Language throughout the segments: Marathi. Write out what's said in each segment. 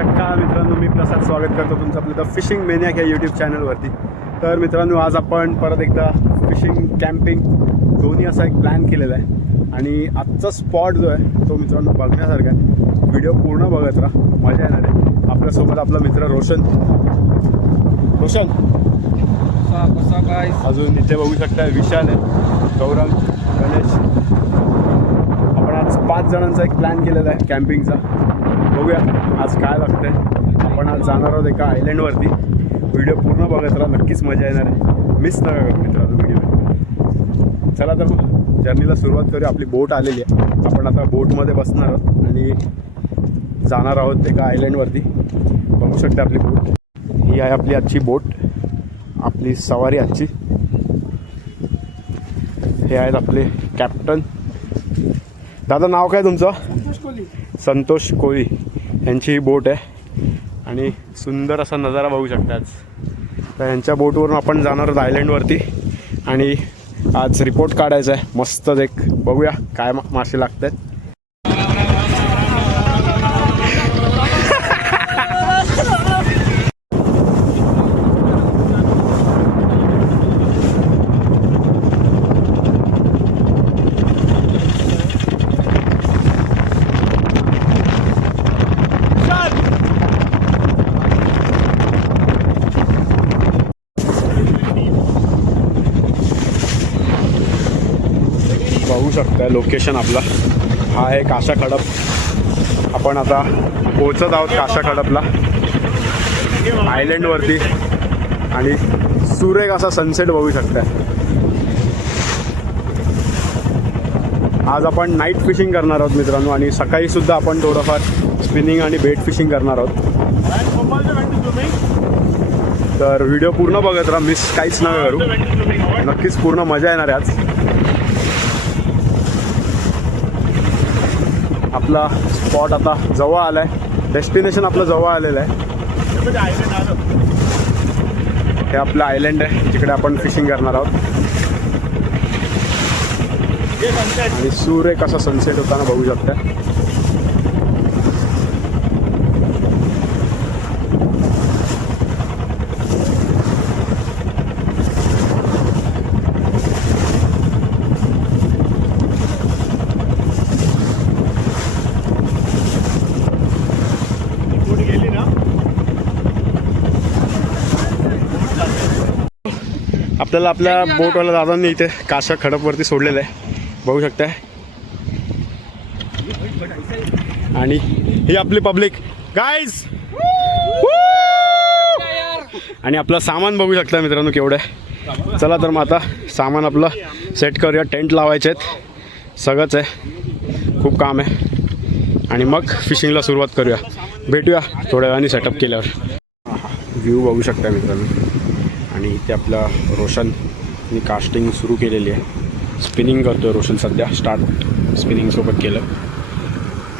नमस्कार मित्रांनो मी प्रसाद स्वागत करतो तुमचं आपलं द फिशिंग मेनियाक या यूट्यूब चॅनलवरती तर मित्रांनो आज आपण परत एकदा फिशिंग कॅम्पिंग दोन्ही असा एक प्लॅन केलेला आहे. आणि आजचा स्पॉट जो आहे तो मित्रांनो बघण्यासारखा आहे. व्हिडिओ पूर्ण बघत राहा. मजा येणार आहे. आपल्यासोबत आपला मित्र रोशन. रोशन? कसा कसा काय अजून इथे बघू शकता विशाल आहे गौरव गणेश. आपण आज पाच जणांचा एक प्लॅन केलेला आहे कॅम्पिंगचा बघूया. आज काय लागतंय आपण आज जाणार आहोत एका आयलंडवरती व्हिडिओ पूर्ण बघत राहा नक्कीच मजा येणार आहे. मिस नका करू मित्रांनो व्हिडिओ चला तर मग जर्नीला सुरुवात करूया. आपली बोट आलेली आहे. आपण आता बोटमध्ये बसणार आहोत आणि जाणार आहोत एका आयलंडवरती बघू शकता आपली बोट ही आहे आपली आजची बोट आपली सवारी आजची. हे आहेत आपले कॅप्टन दादा नाव काय तुमचं? संतोष कोळी यांची ही बोट आहे. आणि सुंदर असा नजारा बघू शकता आज तर यांच्या बोटवरून आपण जाणार आहोत आयलंडवरती आणि आज रिपोर्ट काढायचा आहे. मस्तच एक बघूया काय मा- मासे लागत आहेत बघू शकता लोकेशन आपला. हा आहे काशा खडप. आपण आता पोचत आहोत काशा खडपला. आयलंडवरती आणि सुरेख असा सनसेट बघू शकताय. आज आपण नाईट फिशिंग करणार आहोत मित्रांनो. आणि सकाळी सुद्धा आपण थोडंफार स्पिनिंग आणि बेट फिशिंग करणार आहोत. तर व्हिडिओ पूर्ण बघत राहा. मिस काहीच नका करू. नक्कीच पूर्ण मजा येणार आहे आज. आपला स्पॉट आता जवळ आला आहे डेस्टिनेशन आपलं जवळ आलेलं आहे. हे आपलं आयलंड आहे जिकडे आपण फिशिंग करणार आहोत. आणि सूर्य कसा सनसेट होताना बघू शकता. आपल्याला आपल्या बोटवाल्या दादांनी इथे काशा खडपवरती सोडलेलं आहे. बघू शकताय. आणि ही आपली पब्लिक. गाईज आणि आपलं सामान बघू शकता मित्रांनो केवढं आहे. चला तर मग आता सामान आपलं सेट करूया. टेंट लावायचे आहेत. सगळंच आहे. खूप काम आहे. आणि मग फिशिंगला सुरुवात करूया. भेटूया थोड्या वेळाने सेटअप केल्यावर. व्ह्यू बघू शकता मित्रांनो. आणि इथे आपला रोशननी कास्टिंग सुरू केलेली आहे. स्पिनिंग करतो आहे रोशन सध्या स्टार्ट स्पिनिंगसोबत केलं.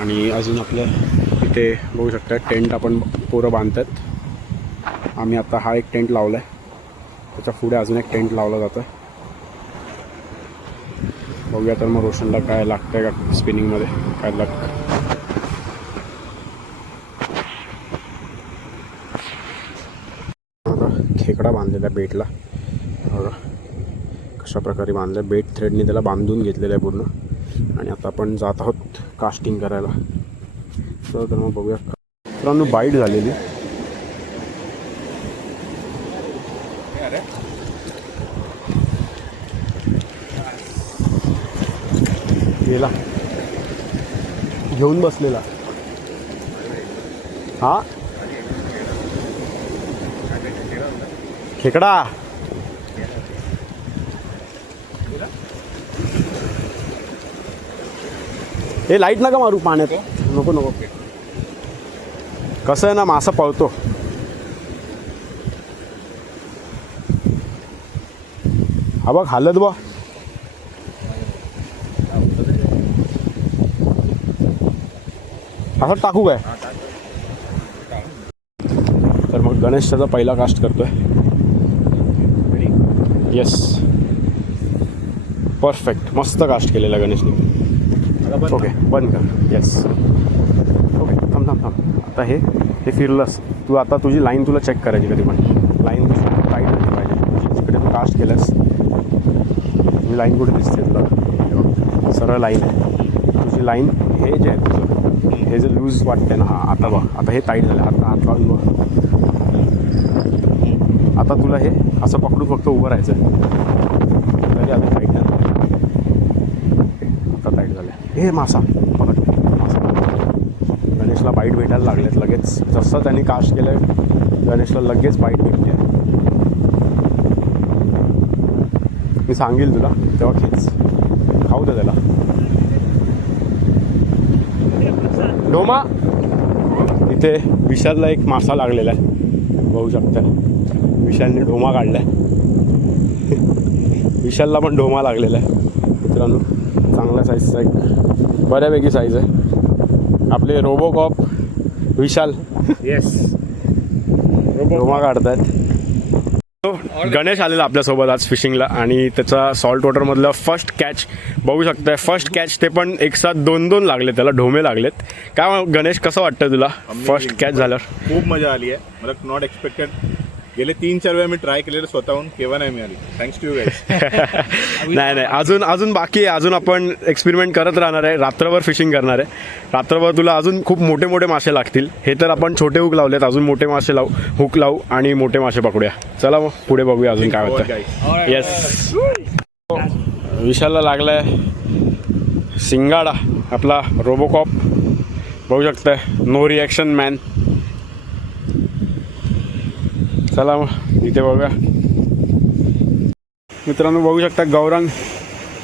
आणि अजून आपल्या इथे बघू शकता टेंट आपण पोरं बांधतात. आम्ही आता हा एक टेंट लावला आहे त्याच्या पुढे अजून एक टेंट लावला जातं बघूया तर मग रोशनला काय लागतं आहे का स्पिनिंगमध्ये काय लागतं बघा खेकडा बेटला. बघा. कशा प्रकारे बांधलं बेट थ्रेडने त्याला बांधून घेतलेलं आहे पूर्ण. आणि आता आपण जात आहोत कास्टिंग करायला. तर तर मग बघूया. मित्रांनो बाईट झालेली. गेला. घेऊन बसलेला. हा? खेकडा. हे लाइट नका मारू पाण्यात. नको नको. कसं आहे ना मासा पळतो. हा बघ हालत बा असं टाकू काय? तर मग गणेश त्याचा पहिला कास्ट करतोय. येस परफेक्ट मस्त कास्ट केलेला गणेशने. ओके बंद. कर. येस ओके थांब थांब थांब. आता हे हे फिरलंस तू आता तुझी लाईन तुला चेक करायची कधी पण. लाईन तुझी टाईट झाली पाहिजे. जिकडे तू कास्ट केलंस तुझी लाईन कुठे दिसते तुला? सरळ लाईन आहे. तुझी लाईन हे जे आहे तुझं हे जे लूज वाटते ना हा आता बघ. आता हे टाईट झालं. आता हात लावून बघ. आता तुला हे असं पकडून फक्त उभं राहायचं आहे. तरी आता टाईट नाही. झालं. आता टाईट झालं हे मासा. पकड. मासा. गणेशला बाईट भेटायला लागलेत लगेच. जसं त्यांनी कास्ट केलं गणेशला लगेच बाईट भेटते. मी सांगेल तुला तेव्हा खेच. खाऊ दे त्याला. डोमा! इथे विशालला एक मासा लागलेला आहे. बघू शकता. विशालने ढोमा काढलाय. विशालला पण ढोमा लागलेला आहे. मित्रांनो चांगल्या साईजचा एक बऱ्यापैकी साईज आहे. आपले रोबोकॉप विशाल येस ढोमा काढतायत. तो गणेश आलेला आपल्यासोबत आज फिशिंगला आणि त्याचा सॉल्ट वॉटरमधलं फर्स्ट कॅच बघू शकताय. फर्स्ट कॅच ते पण एक साथ दोन दोन लागले त्याला ढोमे लागलेत. काय गणेश कसं वाटतं तुला? फर्स्ट कॅच झाल्यावर. खूप मजा आली आहे. मला नॉट एक्सपेक्टेड गेले तीन चार वेळा मी ट्राय केलेलं स्वतःहून केव्हा नाही मिळाली. थँक्स टू यू गाईज नाही नाही. अजून अजून बाकी आहे. अजून आपण एक्सपेरिमेंट करत राहणार आहे. रात्रभर फिशिंग करणार आहे. रात्रभर तुला अजून खूप मोठे मोठे मासे लागतील. हे तर आपण छोटे हुक लावलेत. अजून मोठे मासे लावू हुक लावू आणि मोठे मासे पकडूया. चला मग पुढे बघूया अजून काय होतं. येस विशालला लागलाय सिंगाडा आपला रोबोकॉप बघू शकताय. नो रिॲक्शन मॅन चला मग इथे बघूया. मित्रांनो बघू शकता गौरंग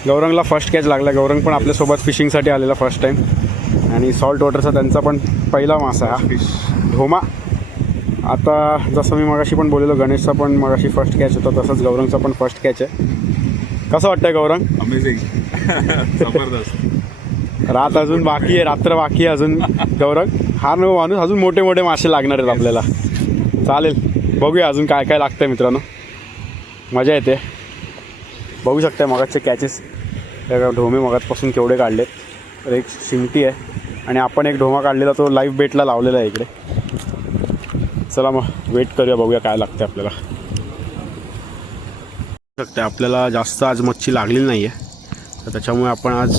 गौरंगला फर्स्ट कॅच लागला. गौरंग पण आपल्यासोबत फिशिंगसाठी आलेला फर्स्ट टाईम आणि सॉल्ट वॉटरचा त्यांचा पण पहिला मासा हा. ढोमा आता जसं मी मगाशी पण बोललेलो गणेशचा पण मगाशी फर्स्ट कॅच होता तसंच गौरंगचा पण फर्स्ट कॅच आहे. कसं वाटतंय गौरंग? अमेझिंग जबरदस्त. रात अजून बाकी आहे रात्र बाकी आहे अजून. गौरंग हा नको माणूस अजून मोठे मोठे मासे लागणार आहेत आपल्याला. चालेल. बघूया अजून काय काय लागतंय मित्रांनो. मजा येते. बघू शकता मगाचे कॅचेस ढोमे मगातपासून केवढे काढलेत. तर एक शिंगटी आहे. आणि आपण एक ढोमा काढलेला तो लाईव्ह बेटला लावलेला आहे इकडे. चला मग वेट करूया बघूया काय लागते आपल्याला. शकते आपल्याला जास्त आज मच्छी लागलेली नाही आहे तर त्याच्यामुळे आपण आज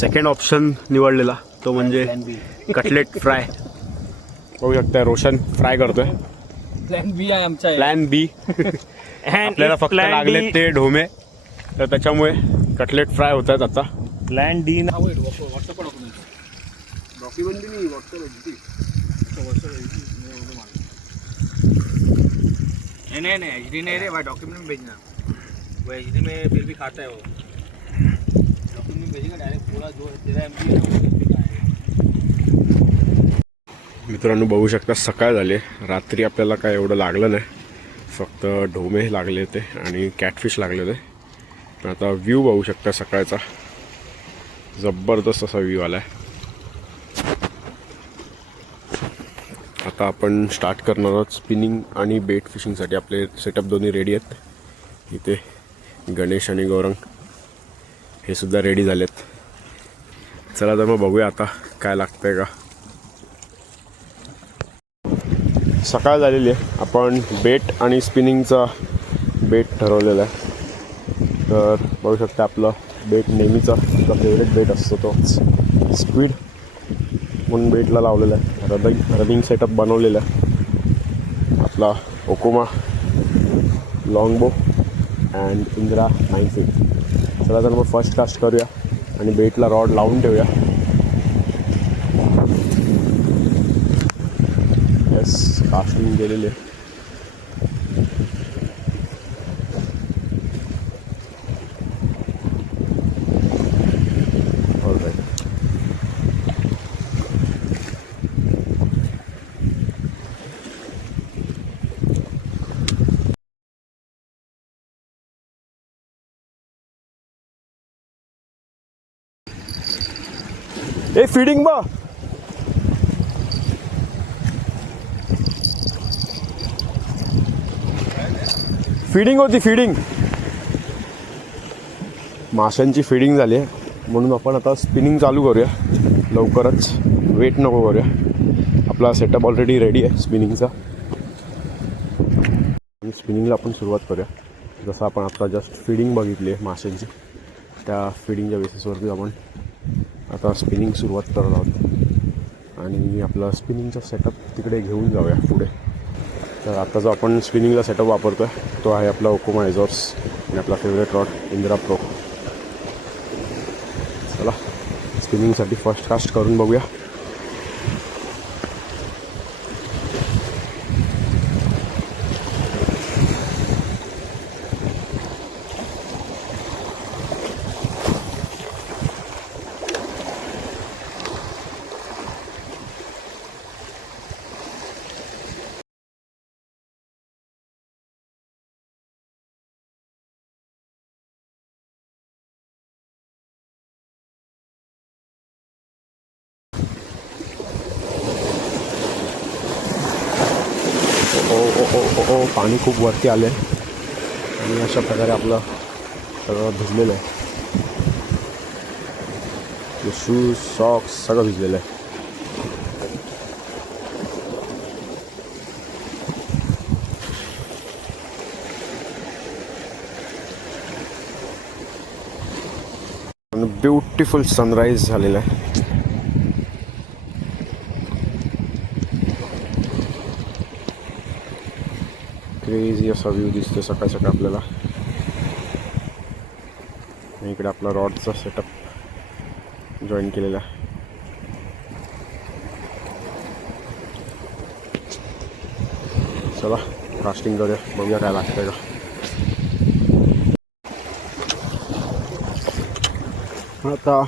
सेकंड ऑप्शन निवडलेला. तो म्हणजे कटलेट फ्राय बघू शकता रोशन फ्राय करतोय. प्लॅन बी आहे आमचा प्लॅन बी आपल्याला फक्त लागले ते ढोमे. तर त्याच्यामुळे कटलेट फ्राय होत आहेत आता. प्लॅन डी ना. नहीं नहीं नहीं एच डी नहीं रे भाई. डॉक्यूमेंट में भेजना. वो एच डी में फिर भी खाता है वो. डॉक्यूमेंट भेजेगा डायरेक्ट पूरा जो तेरा एम मित्रांनो बघू शकता सकाळ झाले रात्री आपल्याला काय एवढं लागलं नाही. फक्त ढोमे लागले ते आणि कॅटफिश लागले होते. पण आता व्ह्यू बघू शकता सकाळचा. जबरदस्त असा व्ह्यू आला आहे आता आपण स्टार्ट करणार आहोत स्पिनिंग आणि बेट फिशिंगसाठी आपले सेटअप दोन्ही रेडी आहेत. इथे गणेश आणि गौरंग हे सुद्धा रेडी झालेत. चला तर मग बघूया आता काय लागतं आहे का. सकाळ झालेली आहे. आपण बेट आणि स्पिनिंगचा बेट ठरवलेला आहे. तर बघू शकता आपलं बेट नेहमीचा आपला फेवरेट बेट असतो तो. स्पीड म्हणून बेटला लावलेला आहे. रनिंग रनिंग सेटअप बनवलेला आहे. आपला Okuma longbow and Indra nine feet चला तर मग फर्स्ट कास्ट करूया आणि बेटला रॉड लावून ठेवूया. येस कास्टिंग केलेली आहे Alright. ए फिडिंग बा फिडिंग होती फिडिंग माशांची फिडिंग झाली आहे. म्हणून आपण आता स्पिनिंग चालू करूया. लवकरच वेट नको करूया. आपला सेटअप ऑलरेडी रेडी आहे स्पिनिंगचा आणि स्पिनिंगला आपण सुरुवात करूया. जसं आपण आता जस्ट फिडिंग बघितली आहे माशांची त्या फिडिंगच्या बेसिसवरती आपण आता स्पिनिंग सुरुवात करत आहोत. आणि आपला स्पिनिंगचा सेटअप तिकडे घेऊन जाऊया पुढे. तर आता जो आपण स्पिनिंगला सेटअप वापरतो आहे तो आहे आपला ओकोमा एझॉर्स आणि आपला फेवरेट रॉड इंदिरा प्रो चला स्पिनिंगसाठी फर्स्ट कास्ट करून बघूया. ओ पाणी खूप वरती आले आणि अशा प्रकारे आपलं सगळं भिजलेलं आहे. शूज सॉक्स सगळं भिजलेलं आहे. ब्युटिफुल सनराईज झालेला आहे. क्रेझी असा व्ह्यू दिसतो सकाळ सकाळ आपल्याला. इकडे आपला रॉडचा सेटअप जॉईन केलेला. चला कास्टिंग करूया. बघूया काय लागतंय का. आता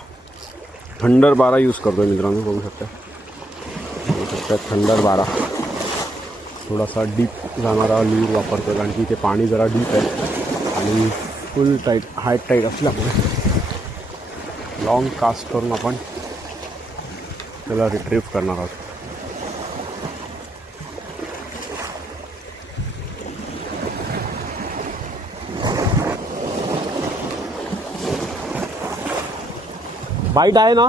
थंडर बारा यूज करतोय मित्रांनो बघू शकता. बघू शकता थंडर बारा थोडासा डीप जाणारा लूर वापरतो कारण की इथे पाणी जरा डीप आहे. आणि फुल टाईट हाय टाईट असल्यामुळे लॉंग कास्ट करून आपण त्याला रिट्रीव्ह करणार आहोत. बाईट आहे ना?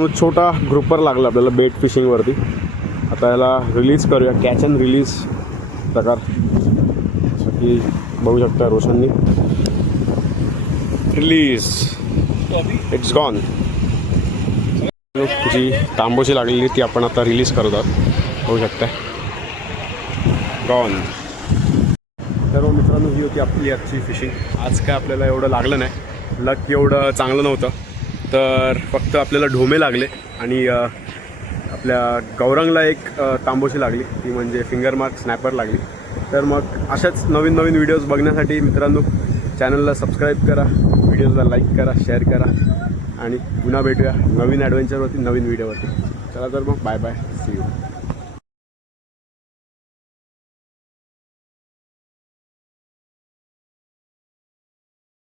मग छोटा ग्रुपर लागला आपल्याला बेट फिशिंगवरती आता याला रिलीज करूया. कॅच अँड रिलीज प्रकार. जसं की बघू शकता रोशननी. रिलीज इट्स गॉन जी तांबोशी लागलेली ती आपण आता रिलीज करत आहोत. बघू शकता. गॉन तर मित्रांनो ही होती आपली आजची फिशिंग आज काय आपल्याला एवढं लागलं नाही. लक एवढं चांगलं नव्हतं. तर फक्त आपल्याला ढोमे लागले आणि आपल्या गौरंगला एक तांबोशी लागली. ती म्हणजे फिंगर मार्क स्नॅपर लागली. तर मग अशाच नवीन नवीन व्हिडिओज बघण्यासाठी मित्रांनो चॅनलला सबस्क्राईब करा व्हिडिओजला लाईक करा शेअर करा आणि पुन्हा भेटूया नवीन ॲडव्हेंचरवरती नवीन व्हिडिओवरती चला तर मग बाय बाय सी यू